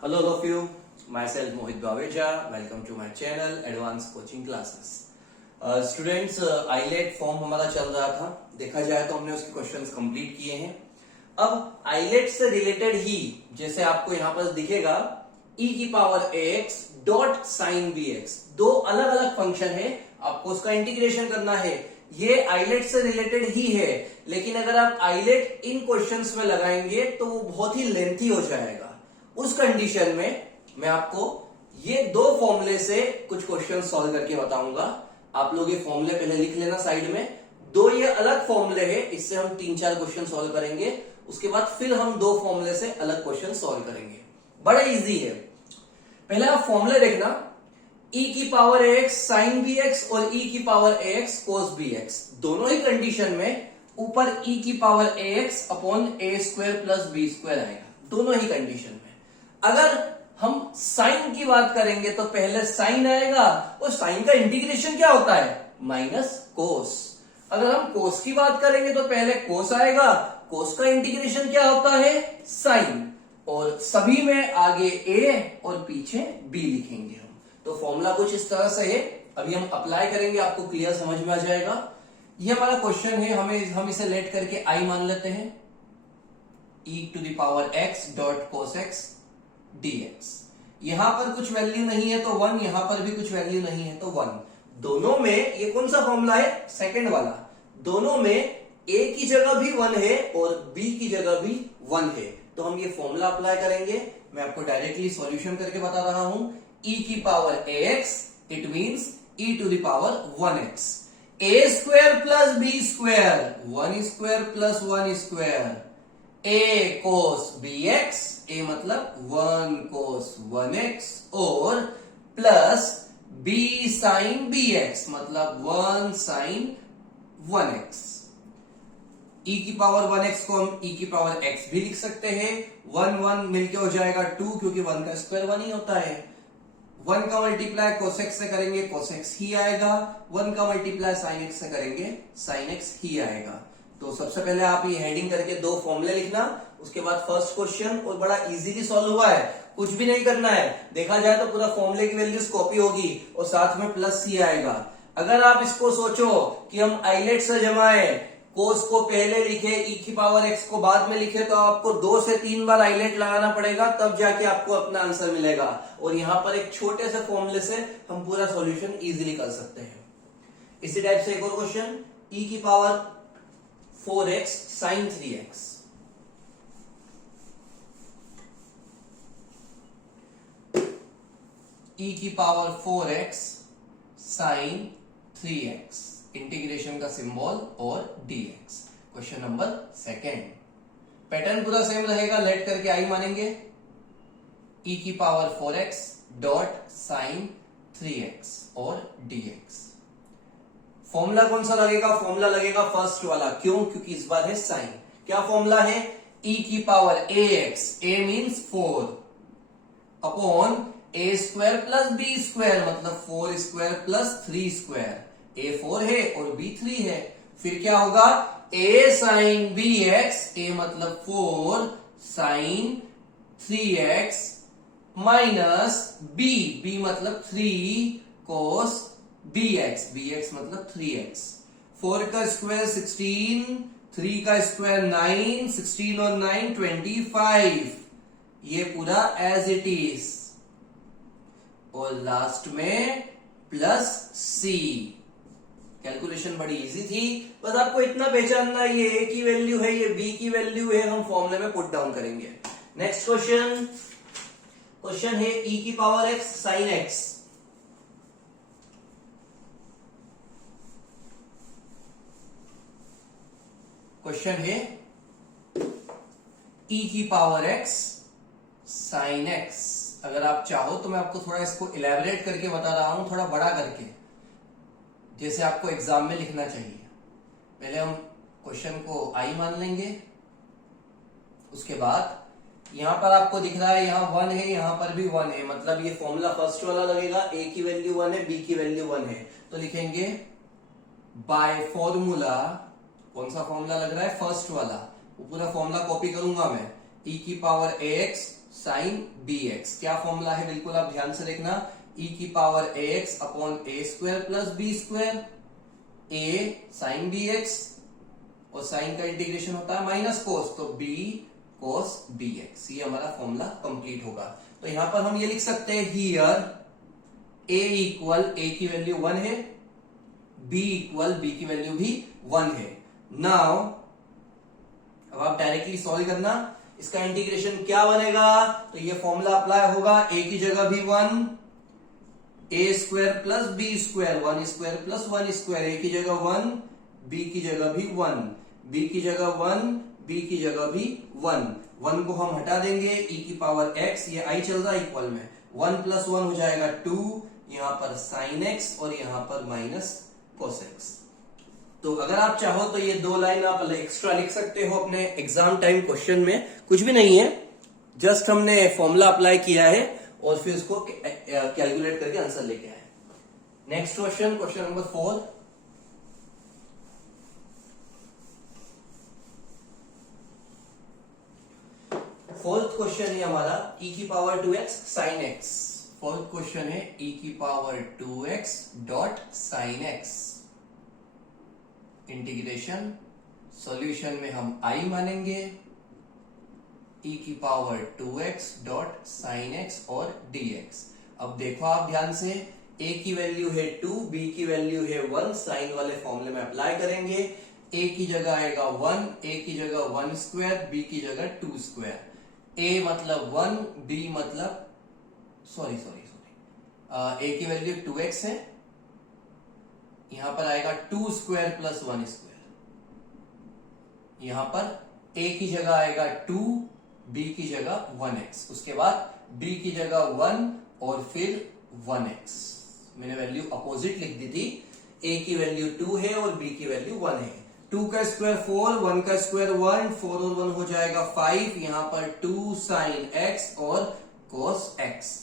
Hello all of you, myself Mohit Baweja, welcome to my channel Advanced Coaching Classes. Students eyelet form हमारा चल रहा था, देखा जाए तो हमने उसके क्वेश्चंस कंप्लीट किए हैं। अब आईलेट से रिलेटेड ही जैसे आपको यहां पर दिखेगा e की power ax dot sine bx, दो अलग अलग फंक्शन है, आपको उसका इंटीग्रेशन करना है। ये आईलेट से रिलेटेड ही है, लेकिन अगर आप आईलेट इन क्वेश्चंस में लगाएंगे तो वो बहुत ही लेंथी हो जाएगा। उस कंडीशन में मैं आपको ये दो फॉर्मूले से कुछ क्वेश्चन सॉल्व करके बताऊंगा। आप लोग ये फॉर्मूले पहले लिख लेना साइड में। दो ये अलग फॉर्मूले हैं, इससे हम 3-4 क्वेश्चन सॉल्व करेंगे, उसके बाद फिर हम दो फॉर्मूले से अलग क्वेश्चन सॉल्व करेंगे। बड़ा इजी है। पहले आप फॉर्मूले देखना, e की पावर ax साइन bx और e की पावर ax cos bx, दोनों ही कंडीशन में ऊपर e की power ax upon a square plus b square आएगा, दोनों ही कंडीशन में। अगर हम साइन की बात करेंगे तो पहले साइन आएगा, और साइन का इंटीग्रेशन क्या होता है? Minus cos. अगर हम कोस की बात करेंगे तो पहले कोस आएगा, कोस का इंटीग्रेशन क्या होता है? साइन। और सभी में आगे a और पीछे b लिखेंगे हम। तो फॉर्मूला कुछ इस तरह से है, अभी हम अप्लाई करेंगे, आपको क्लियर समझ में आ जाएगा। ये हमारा क्वेश्चन है, हम इसे लेट करके i मान लेते हैं, e to the power x dot cos x dx। यहां पर कुछ वैल्यू नहीं है तो 1, यहां पर भी कुछ वैल्यू नहीं है तो 1। दोनों में ये कौन सा फॉर्मूला है? सेकंड वाला। दोनों में a की जगह भी 1 है और b की जगह भी 1 है, तो हम ये फॉर्मूला अप्लाई करेंगे। मैं आपको डायरेक्टली सॉल्यूशन करके बता रहा हूं। e की power ax, it means e to the power 1x, a square plus b square, 1 square plus 1 square, a cos bx, a मतलब 1 cos 1x, और प्लस b sin bx मतलब 1 sin 1x। e की power 1x को हम e की power x भी लिख सकते हैं। 1 1 मिलके हो जाएगा 2, क्योंकि 1 का स्क्वायर 1 ही होता है। 1 का मल्टीप्लाई cos x से करेंगे cos x ही आएगा, 1 का मल्टीप्लाई sin x से करेंगे sin x ही आएगा। तो सबसे पहले आप ये हेडिंग करके दो फॉर्मूले लिखना, उसके बाद फर्स्ट क्वेश्चन, और बड़ा इजीली सॉल्व हुआ है, कुछ भी नहीं करना है। देखा जाए तो पूरा फॉर्मूले की वैल्यूज कॉपी होगी और साथ में प्लस सी आएगा। अगर आप इसको सोचो कि हम आईलेट से जमाए, कोस को पहले लिखे, e की पावर x को बाद में लिखे, तो आपको 2 से 3 बार आईलेट लगाना पड़ेगा, तब जाके आपको अपना आंसर मिलेगा। और यहां पर एक छोटे से फॉर्मूले से हम पूरा सॉल्यूशन इजीली कर सकते हैं। इसी टाइप से एक और क्वेश्चन, e की power 4x sine 3x, e की power 4x sine 3x, integration का सिंबल और dx। Question number second. Pattern पूरा सेम रहेगा, लेट करके i मानेंगे, e की power 4x dot sine 3x और dx। फॉर्मूला कौन सा लगेगा? फॉर्मूला लगेगा फर्स्ट वाला। क्यों? क्योंकि इस बार है साइन। क्या फॉर्मूला है? e की power ax, a means 4, upon a square plus b square मतलब 4 स्क्वायर प्लस 3 स्क्वायर। a 4 है और b 3 है, फिर क्या होगा? a साइन bx, a मतलब 4 साइन 3x माइनस b मतलब 3 कोस bx, bx मतलब 3x। 4 का स्क्वायर 16, 3 का स्क्वायर 9, 16 और 9 25, ये पूरा एज इट इज, और लास्ट में प्लस c। कैलकुलेशन बड़ी इजी थी, बस आपको इतना पहचानना, ये a की वैल्यू है, ये b की वैल्यू है, हम फॉर्मूले में पुट डाउन करेंगे। नेक्स्ट क्वेश्चन है e की power x sine x। Question है e की पावर x साइन x। अगर आप चाहो तो मैं आपको थोड़ा इसको इलेबोरेट करके बता रहा हूं, थोड़ा बड़ा करके, जैसे आपको एग्जाम में लिखना चाहिए। पहले हम क्वेश्चन को i मान लेंगे, उसके बाद यहां पर आपको दिख रहा है यहां 1 है, यहां पर भी 1 है, मतलब ये फॉर्मूला फर्स्ट वाला लगेगा। a की वैल्यू 1 है, b की वैल्यू 1 है, तो लिखेंगे बाय फॉर्मूला। कौन सा फॉर्मूला लग रहा है? फर्स्ट वाला। वो पूरा फॉर्मूला कॉपी करूंगा मैं, e की power ax sine b x. क्या फॉर्मूला है, बिल्कुल आप ध्यान से देखना, ई की power a x upon a square plus b square, a sine b x और साइन का इंटीग्रेशन होता है माइनस कोस, तो बी कोस बी एक्स। ये हमारा फॉर्मूला कंप्लीट होगा। तो यहां पर हम ये लिख सकते हैं, हियर ए इक्वल ए की वैल्यू 1 है, बी इक्वल बी की वैल्यू भी 1 है। नाउ अब आप डायरेक्टली सॉल्व करना, इसका इंटीग्रेशन क्या बनेगा, तो ये फॉर्मूला अप्लाई होगा, ए की जगह भी 1, a square plus b square, 1 square plus 1 square, a की जगह 1, बी की जगह भी 1, बी की जगह 1, बी की जगह भी 1, 1 को हम हटा देंगे, ई की पावर x, ये आई चल रहा है इक्वल में, 1 प्लस 1 हो जाएगा 2, यहां पर साइन x और यहां पर माइनस कोस x। तो अगर आप चाहो तो ये 2 लाइन आप एक्स्ट्रा लिख सकते हो अपने एग्जाम टाइम क्वेश्चन में, कुछ भी नहीं है, जस्ट हमने फॉर्मूला अप्लाई किया है और फिर उसको कैलकुलेट करके आंसर लेके आए। Next question, question number 4। Fourth question है हमारा e की power 2x sine x। Fourth question है e की power 2x dot sine x। Integration solution में हम i मानेंगे, e की power 2x dot sine x और dx। अब देखो आप ध्यान से, a की वैल्यू है 2, b की वैल्यू है 1, साइन वाले फॉर्मूले में अप्लाई करेंगे, a की जगह आएगा 1, a की जगह 1 स्क्वायर, b की जगह 2 स्क्वायर, a मतलब 1, b मतलब सॉरी a की वैल्यू 2x है, यहां पर आएगा 2 स्क्वायर प्लस 1 स्क्वायर, यहां पर a की जगह आएगा 2, b की जगह 1x, उसके बाद b की जगह 1 और फिर 1x। मैंने वैल्यू अपोजिट लिख दी थी, a की वैल्यू 2 है और b की वैल्यू 1 है। 2 का स्क्वायर 4, 1 का स्क्वायर 1, 4 और 1 हो जाएगा 5, यहां पर 2 साइन x और cos x।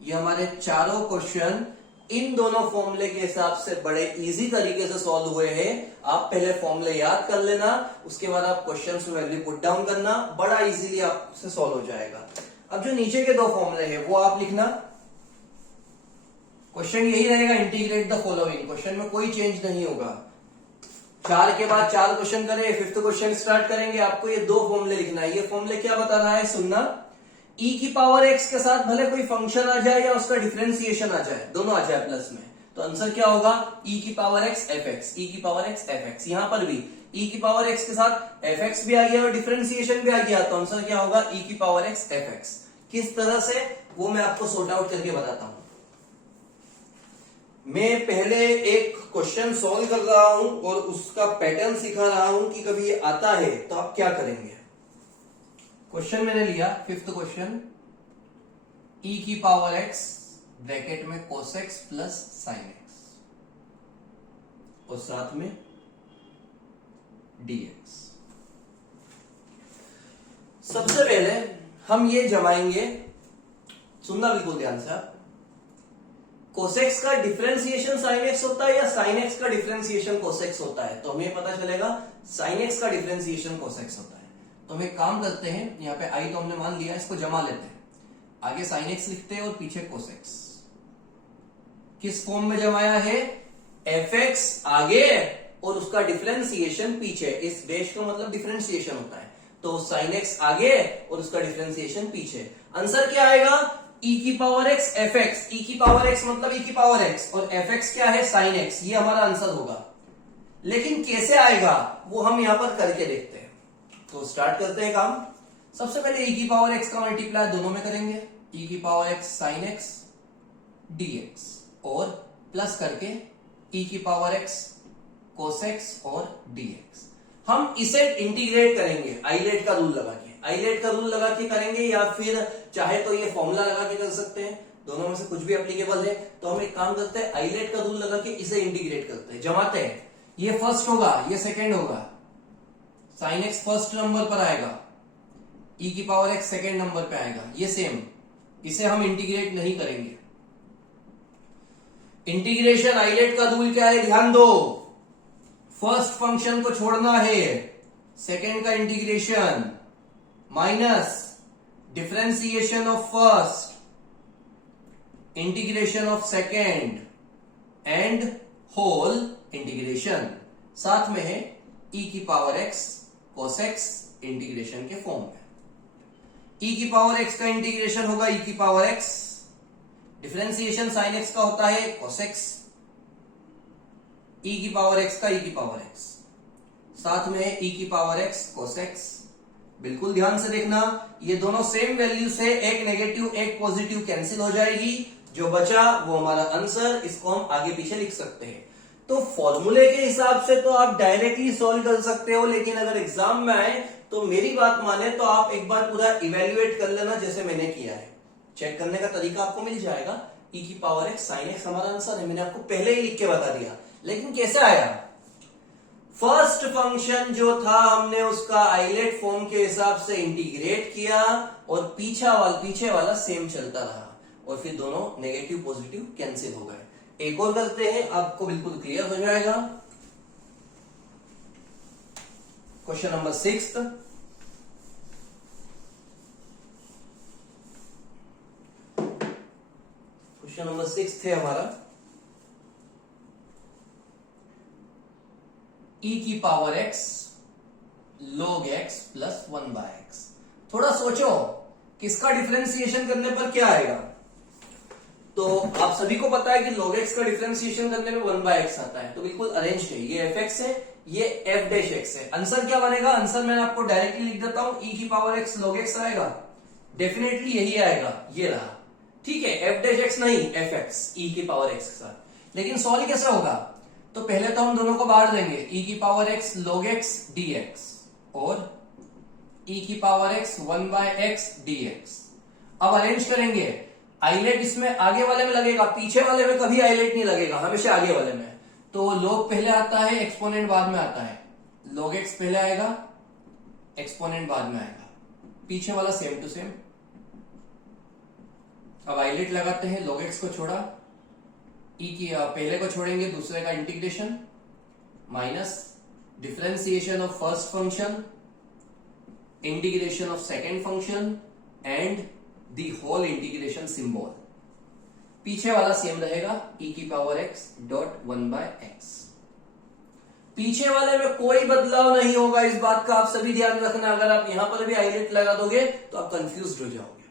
ये हमारे चारों क्वेश्चन इन दोनों फॉर्मूले के हिसाब से बड़े इजी तरीके से सॉल्व हुए हैं। आप पहले फॉर्मूले याद कर लेना, उसके बाद आप क्वेश्चन में वैल्यू पुट डाउन करना, बड़ा इजीली आपसे सॉल्व हो जाएगा। अब जो नीचे के 2 फॉर्मूले हैं वो आप लिखना। क्वेश्चन यही रहेगा, इंटीग्रेट द फॉलोइंग। क्वेश्चन में कोई चेंज नहीं होगा। 4 के बाद 4 क्वेश्चन करें, 5th क्वेश्चन स्टार्ट करेंगे, आपको ये 2 फॉर्मूले लिखना है। ये फॉर्मूले क्या बता रहा है, सुनना। e की पावर x के साथ भले कोई फंक्शन आ जाए या उसका डिफरेंशिएशन आ जाए, दोनों आ जाए प्लस में, तो आंसर क्या होगा, e की पावर x fx, e की पावर x fx। यहां पर भी e की पावर x के साथ fx भी आ गया और डिफरेंशिएशन भी आ गया, तो आंसर क्या होगा, e की पावर x fx। किस तरह से, वो मैं आपको सॉर्ट आउट करके बताता हूं। मैं पहले एक क्वेश्चन सॉल्व कर रहा हूं और उसका पैटर्न सिखा रहा हूं कि कभी ये आता है तो आप क्या करेंगे। क्वेश्चन मैंने लिया 5th क्वेश्चन, e की पावर x ब्रैकेट में cos x plus sin x और साथ में dx। सबसे पहले हम ये जमाएंगे, सुनना बिल्कुल ध्यान से आप, cos x का डिफरेंशिएशन sin x होता है या sin x का डिफरेंशिएशन cos x होता है, तो हमें पता चलेगा sin x का डिफरेंशिएशन cos x होता है। तो हम एक काम करते हैं, यहाँ पे i तो हमने मान लिया, इसको जमा लेते हैं, आगे sin x लिखते हैं और पीछे cos x। किस फॉर्म में जमाया है, fx आगे और उसका डिफरेंशिएशन पीछे, इस डैश का मतलब डिफरेंशिएशन होता है, तो sin x आगे और उसका डिफरेंशिएशन पीछे। आंसर क्या आएगा, e की पावर x fx, e की पावर x मतलब e की पावर x और fx क्या है, sin x, ये हमारा आंसर होगा। लेकिन कैसे आएगा वो हम यहां पर करके देखते हैं। तो स्टार्ट करते हैं काम। सबसे पहले e की पावर x का मल्टीप्लाई दोनों में करेंगे, e की power x sin x dx और प्लस करके e की पावर x cos x और dx। हम इसे इंटीग्रेट करेंगे आइलेट का रूल लगा के, आइलेट का रूल लगा के करेंगे या फिर चाहे तो ये फॉर्मूला लगा के कर सकते हैं, दोनों में से कुछ भी एप्लीकेबल है। तो हम एक काम करते हैं, आइलेट का रूल लगा के इसे इंटीग्रेट करते हैं, जमाते हैं। ये फर्स्ट होगा, ये सेकेंड होगा, sin x फर्स्ट नंबर पर आएगा, e की पावर x सेकेंड नंबर पे आएगा, ये सेम, इसे हम इंटीग्रेट नहीं करेंगे। इंटीग्रेशन आइलेट का रूल क्या है, ध्यान दो, फर्स्ट फंक्शन को छोड़ना है, सेकेंड का integration minus differentiation of first, integration of second and whole integration. साथ में है e की power x cos x integration के फॉर्म में। e की पावर x का इंटीग्रेशन होगा e की power x, differentiation sin x का होता है cos x, e की पावर x का e की पावर x, साथ में है e की पावर x cos x। बिल्कुल ध्यान से देखना, ये दोनों सेम वैल्यू से एक नेगेटिव एक पॉजिटिव कैंसिल हो जाएगी, जो बचा वो हमारा आंसर। इसको हम आगे पीछे लिख सकते हैं। तो फॉर्मूले के हिसाब से तो आप डायरेक्टली सॉल्व कर सकते हो, लेकिन अगर एग्जाम में आए तो मेरी बात माने तो आप एक बार पूरा इवेल्युएट कर लेना, जैसे मैंने किया है। चेक करने का तरीका आपको मिल जाएगा। e की पावर x sin x हमारा आंसर है, मैंने आपको पहले ही लिख के बता दिया। लेकिन कैसे आया? फर्स्ट फंक्शन जो था हमने उसका आइलेट फॉर्म के हिसाब से इंटीग्रेट किया और पीछे वाला सेम चलता रहा और फिर दोनों नेगेटिव पॉजिटिव कैंसिल हो गए। एक और करते हैं, आपको बिल्कुल क्लियर हो जाएगा। Question number 6। क्वेश्चन नंबर 6 है हमारा e की power x log x plus 1/x। थोड़ा सोचो किसका डिफरेंशिएशन करने पर क्या आएगा। तो आप सभी को पता है कि log x का डिफरेंशिएशन करने में 1/x आता है, तो बिल्कुल अरेंज है। ये fx है, ये f'(x) है। आंसर क्या बनेगा? आंसर मैंने आपको डायरेक्टली लिख देता हूं, e की पावर x log x आएगा, डेफिनेटली यही आएगा, ये रहा। ठीक है, f'(x) नहीं fx, e की पावर x के साथ। लेकिन सॉल्व कैसे होगा? तो पहले तो हम दोनों को बांट देंगे, e की power x log x dx और e की पावर x 1/x dx। अब अरेंज करेंगे। आइलेट इसमें आगे वाले में लगेगा, पीछे वाले में कभी आइलेट नहीं लगेगा, हमेशा आगे वाले में। तो log पहले आता है, एक्सपोनेंट बाद में आता है। log x पहले आएगा, एक्सपोनेंट बाद में आएगा, पीछे वाला सेम टू सेम। अब आइलेट लगाते हैं, log x को छोड़ा, e की पहले को छोड़ेंगे, दूसरे का integration minus differentiation of first function, integration of second function and the whole integration symbol. पीछे वाला सेम रहेगा, e की पावर x डॉट 1/x। पीछे वाले में कोई बदलाव नहीं होगा, इस बात का आप सभी ध्यान रखना। अगर आप यहां पर भी हाईलाइट लगा दोगे तो आप कंफ्यूज हो जाओगे।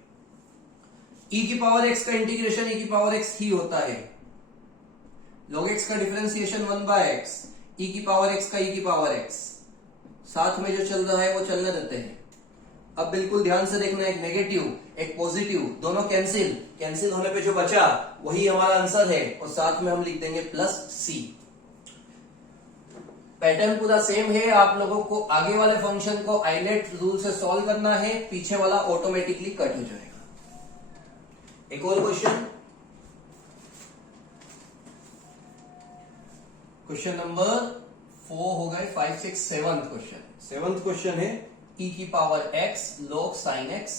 e की पावर x का इंटीग्रेशन e की पावर x ही होता है, log x का डिफरेंशिएशन 1/x, e की पावर x का e की पावर x, साथ में जो चल रहा है वो चलने देते हैं। अब बिल्कुल ध्यान से देखना, एक नेगेटिव एक पॉजिटिव दोनों कैंसिल होने पे जो बचा वही हमारा आंसर है, और साथ में हम लिख देंगे प्लस c। पैटर्न पूरा सेम है, आप लोगों को आगे वाले फंक्शन को आइलेट रूल से सॉल्व करना है, पीछे वाला ऑटोमेटिकली कट हो जाएगा। एक और क्वेश्चन, क्वेश्चन नंबर 4 हो गए, 5, 6, 7th क्वेश्चन। 7th क्वेश्चन है e की power x log sin x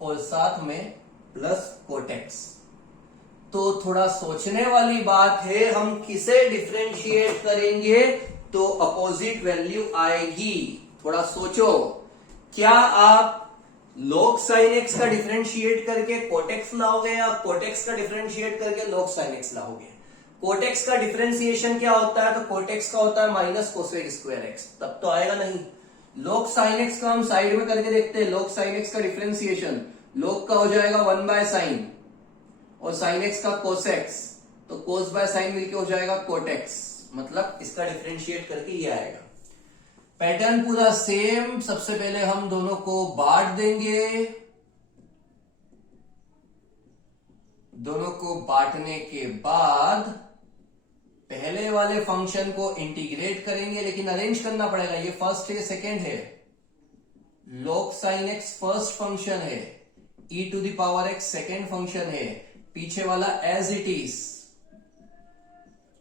और साथ में प्लस cot x। तो थोड़ा सोचने वाली बात है, हम किसे डिफरेंशिएट करेंगे तो अपोजिट वैल्यू आएगी। थोड़ा सोचो, क्या आप log sin x का डिफरेंशिएट करके cot x लाओगे या cot x का डिफरेंशिएट करके log sin x लाओगे? cot x का डिफरेंशिएशन क्या होता है? तो cot x का होता है माइनस कोसेक स्क्वायर x, तब तो आएगा नहीं। log sin x का हम साइड में करके देखते हैं। log sin x का डिफरेंशिएशन log का हो जाएगा 1/sin और sin x का cos x, तो cos/sin मिलके हो जाएगा cot x, मतलब इसका डिफरेंशिएट करके ये आएगा। पैटर्न पूरा सेम। सबसे पहले हम दोनों को बांट देंगे, दोनों को बांटने के बाद पहले वाले फंक्शन को इंटीग्रेट करेंगे, लेकिन अरेंज करना पड़ेगा। ये फर्स्ट है, सेकेंड है, log sin x first function है, e to the power x second function है, पीछे वाला एज इट इज।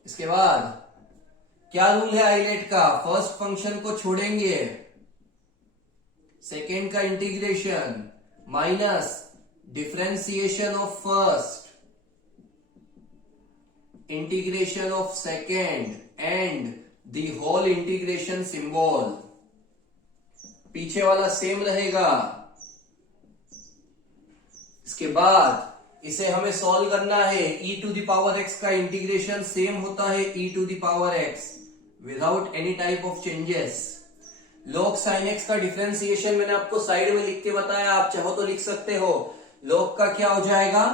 इसके बाद क्या रूल है आइलेट का? फर्स्ट फंक्शन को छोड़ेंगे, सेकेंड का integration minus differentiation of first, integration of second and the whole integration symbol. पीछे वाला सेम रहेगा, इसके बाद इसे हमें सॉल्व करना है। e to the power x का इंटीग्रेशन सेम होता है e to the power x without any type of changes. log sin x का डिफरेंशिएशन मैंने आपको साइड में लिख के बताया, आप चाहो तो लिख सकते हो। log का क्या हो जाएगा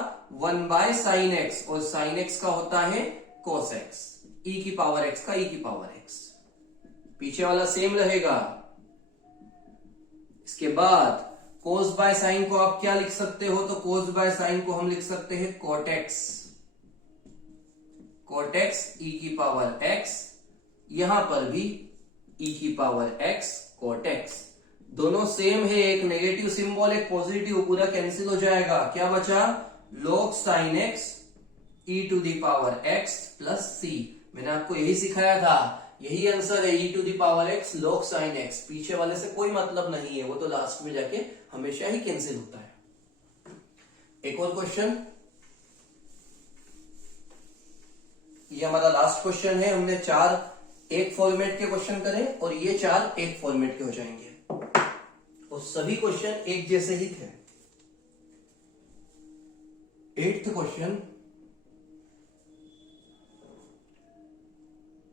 1 बाय साइन x, और साइन x का होता है cos x, e की पावर x का e की पावर x, पीछे वाला सेम रहेगा। इसके बाद cos बाय साइन को आप क्या लिख सकते हो, तो cos बाय साइन को हम लिख सकते हैं cot x e की पावर x, यहां पर भी e की पावर x cot x, दोनों सेम है, एक नेगेटिव सिंबल एक पॉजिटिव, पूरा कैंसिल हो जाएगा। क्या बचा log sin x e to the power x plus c। मैंने आपको यही सिखाया था, यही आंसर है e to the power x log sin x, पीछे वाले से कोई मतलब नहीं है, वो तो लास्ट में जाके हमेशा ही कैंसिल होता है। एक और क्वेश्चन, ये हमारा लास्ट क्वेश्चन है। हमने 4 एक फॉर्मेट के क्वेश्चन करे और ये 4 एक फॉर्मेट के हो जाएंगे, और सभी क्वेश्चन एक जैसे ही थे। 8th क्वेश्चन,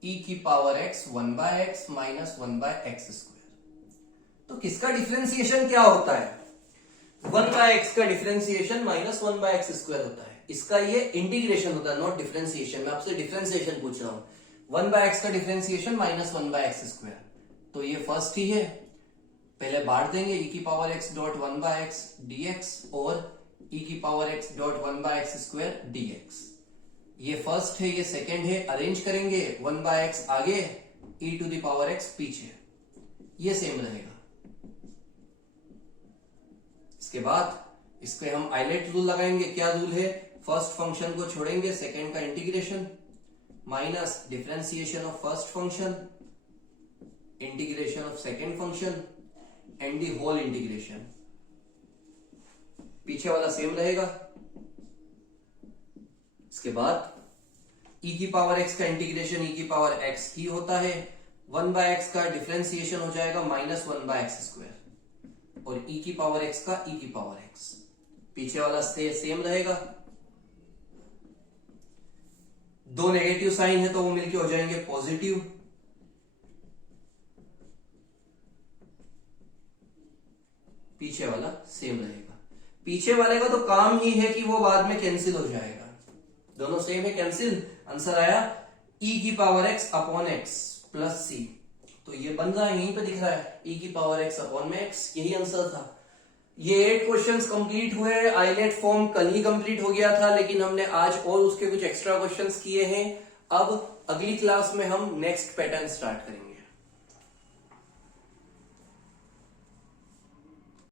e की power x 1 by x minus 1 by x square. तो किसका डिफरेंशिएशन क्या होता है, 1 बाय एक्स का differentiation minus 1 by x square होता है, इसका ये इंटीग्रेशन होता है, नॉट डिफरेंशिएशन। मैं आपसे डिफरेंशिएशन पूछ रहा हूं। 1 बाय एक्स का differentiation minus 1 by x square, तो ये फर्स्ट ही है, पहले बांट देंगे e की power x dot 1 by x dx और e की power x dot 1 by x square dx। ये फर्स्ट है, ये सेकंड है, अरेंज करेंगे 1 बाय एक्स आगे e to the power x पीछे, ये सेम रहेगा। इसके बाद इस पे हम आइलेट रूल लगाएंगे। क्या रूल है, फर्स्ट फंक्शन को छोड़ेंगे, सेकंड का integration minus differentiation of first function, integration of second function and the whole integration, पीछे वाला सेम रहेगा। इसके बाद e की पावर x का इंटीग्रेशन e की पावर x ही होता है, 1 बाय एक्स का डिफरेंशिएशन हो जाएगा माइनस 1 बाय एक्स स्क्वायर, और e की पावर x का e की पावर x, पीछे वाला सेम रहेगा। दो नेगेटिव साइन है तो वो मिलके हो जाएंगे पॉजिटिव, पीछे वाला सेम रहेगा। पीछे वाले का तो काम ही है कि वो बाद में कैंसिल हो जाएगा, दोनों सेम है, कैंसिल। आंसर आया e की power x upon x plus c, तो ये बन रहा है, यहीं पे दिख रहा है e की पावर x अपॉन में x, यही आंसर था। ये 8 क्वेश्चंस कंप्लीट हुए। आइलेट फॉर्म कल ही कंप्लीट हो गया था, लेकिन हमने आज और उसके कुछ एक्स्ट्रा क्वेश्चंस किए हैं। अब अगली क्लास में हम नेक्स्ट पैटर्न स्टार्ट करेंगे।